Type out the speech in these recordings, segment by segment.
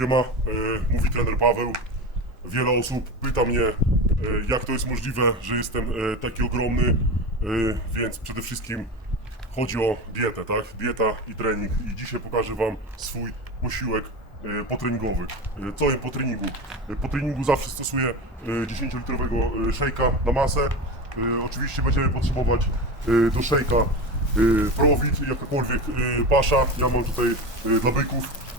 Siema, e, mówi trener Paweł. Wiele osób pyta mnie, e, jak to jest możliwe, że jestem e, taki ogromny, e, więc przede wszystkim chodzi o dietę, tak? Dieta i trening. I dzisiaj pokażę Wam swój posiłek e, potreningowy. E, Co jem po treningu? E, Po treningu zawsze stosuję e, 10-litrowego e, szejka na masę. E, Oczywiście będziemy potrzebować e, do szejka e, jakakolwiek e, pasza. Ja mam tutaj e, dla byków,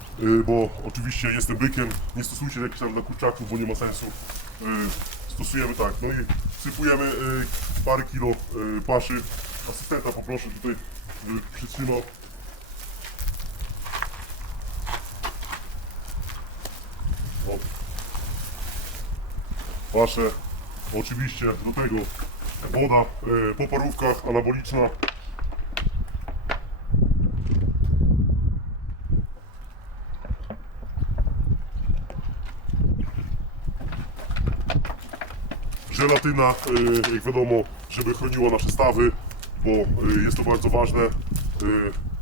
bo oczywiście jestem bykiem. Nie stosujcie jakichś tam dla kurczaków, bo nie ma sensu. E, Stosujemy tak, no i sypujemy e, parę kilo e, paszy. Asystenta poproszę tutaj, żeby przytrzymał. O. Paszę. Oczywiście do tego woda e, po parówkach anaboliczna. Żelatyna, e, jak wiadomo, żeby chroniła nasze stawy, bo e, jest to bardzo ważne. E,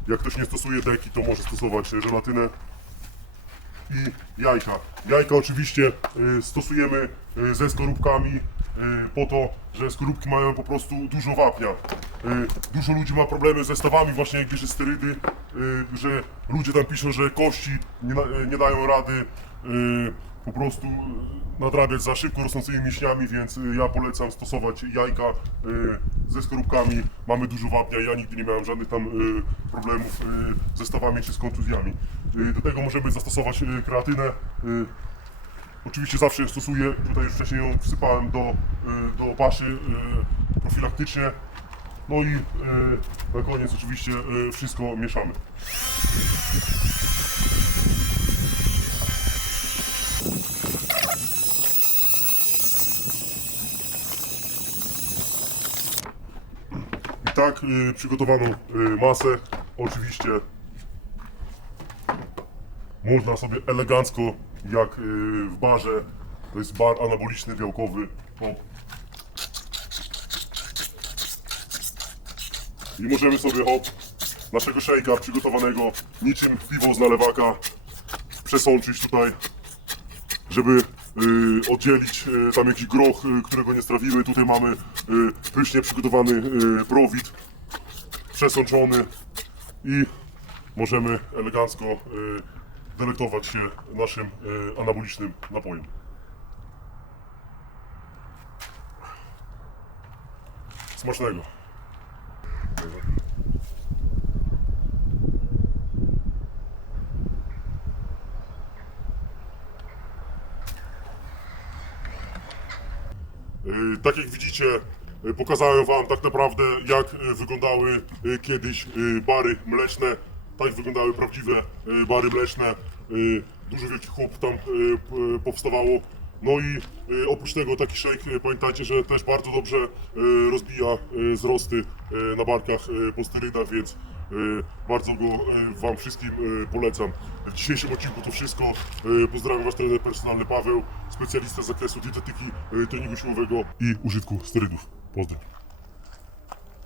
Jak ktoś nie stosuje deki, to może stosować żelatynę i jajka. Jajka oczywiście y, stosujemy y, ze skorupkami y, po to, że skorupki mają po prostu dużo wapnia. Y, Dużo ludzi ma problemy ze stawami właśnie jak bierze sterydy, y, że ludzie tam piszą, że kości nie, y, nie dają rady y, po prostu nadrabiać za szybko rosnącymi mięśniami, więc y, ja polecam stosować jajka y, ze skorupkami. Mamy dużo wapnia, ja nigdy nie miałem żadnych tam y, problemów ze stawami czy z kontuzjami. Do tego możemy zastosować kreatynę. Oczywiście zawsze stosuję, tutaj już wcześniej ją wsypałem do, do paszy profilaktycznie. No i na koniec oczywiście wszystko mieszamy. Tak y, przygotowaną y, masę. Oczywiście można sobie elegancko, jak y, w barze, to jest bar anaboliczny, białkowy. I możemy sobie hop, naszego szejka przygotowanego niczym piwo z nalewaka przesączyć tutaj, żeby oddzielić y, tam jakiś groch, y, którego nie strawimy. Tutaj mamy y, pysznie przygotowany y, browid przesączony i możemy elegancko y, delektować się naszym y, anabolicznym napojem. Smacznego. Tak jak widzicie, y, pokazałem Wam tak naprawdę jak y, wyglądały kiedyś bary mleczne. Tak wyglądały prawdziwe bary mleczne. Dużo wielkich chłop tam powstawało. No i y, oprócz tego taki shake, y, pamiętajcie, że też bardzo dobrze y, rozbija y, wzrosty na barkach y, po więc bardzo go Wam wszystkim y, polecam. W dzisiejszym odcinku to wszystko. Pozdrawiam Was trener personalny Paweł, specjalista z zakresu dietetyki, y, treningu siłowego i użytku sterydów. Pozdrawiam.